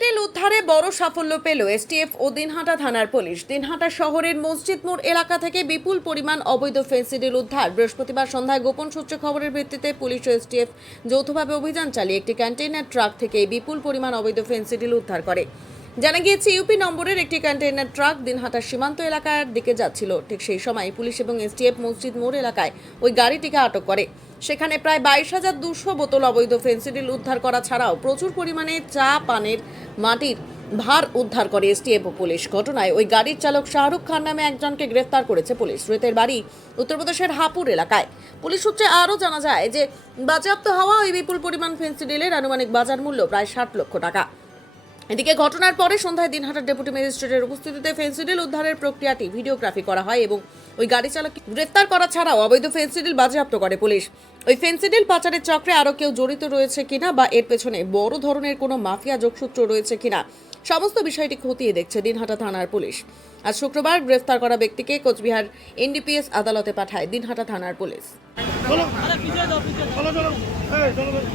Phensedyl উদ্ধারে বড় সাফল্য পেল এসটিএফ ও দিনহাটা থানার পুলিশ। দিনহাটা শহরের মসজিদ মোড় এলাকা থেকে বিপুল পরিমাণ অবৈধ ফেন্সিডিল উদ্ধার। বৃহস্পতিবার সন্ধ্যায় গোপন সূত্রে খবরের ভিত্তিতে পুলিশ ও এসটিএফ যৌথভাবে অভিযান চালিয়ে একটি কন্টেইনার ট্রাক থেকে বিপুল পরিমাণ অবৈধ ফেন্সিডিল উদ্ধার করে। জানা গিয়েছে, ইউপি নম্বরের একটি কন্টেইনার ট্রাক দিনহাটার সীমান্ত এলাকার দিকে যাচ্ছিল। ঠিক সেই সময় পুলিশ এবং এসটিএফ মসজিদ মোড় এলাকায় ওই গাড়িটিকে আটক করে। সেখানে প্রায় 22,200 বোতল অবৈধ ফেন্সিডিল উদ্ধার করা ছাড়াও প্রচুর পরিমাণে চা পানের মাটির ভার উদ্ধার করে এসটিএফ ও পুলিশ। ঘটনায় ওই গাড়ির চালক শাহরুখ খান নামে একজনকে গ্রেফতার করেছে পুলিশ। ধৃতের বাড়ি উত্তরপ্রদেশের হাপুর এলাকায়। পুলিশ সূত্রে আরও জানা যায় যে বাজেয়াপ্ত হওয়া ওই বিপুল পরিমাণ ফেন্সিডিলের আনুমানিক বাজার মূল্য প্রায় 60 লক্ষ টাকা। এদিকে ঘটনার পরে সন্ধ্যায় দিনহাটার ডেপুটি ম্যাজিস্ট্রেটের উপস্থিতিতে ফেন্সিডিল উদ্ধারের প্রক্রিয়াটি ভিডিওগ্রাফি করা হয় এবং ওই গাড়ি চালককে গ্রেফতার করা ছাড়াও অবৈধ ফেন্সিডিল বাজেয়াপ্ত করে পুলিশ। ওই ফেন্সিডিল পাচারের চক্রে আরও কেউ জড়িত রয়েছে কিনা বা এর পেছনে বড় ধরনের কোনো মাফিয়া যোগসূত্র রয়েছে কিনা সমস্ত বিষয়টি খতিয়ে দেখছে দিনহাটা থানার পুলিশ। আজ শুক্রবার গ্রেফতার করা ব্যক্তিকে কোচবিহার এনডিপিএস আদালতে পাঠায় দিনহাটা থানার পুলিশ। চলো চলো চলো চলো চলো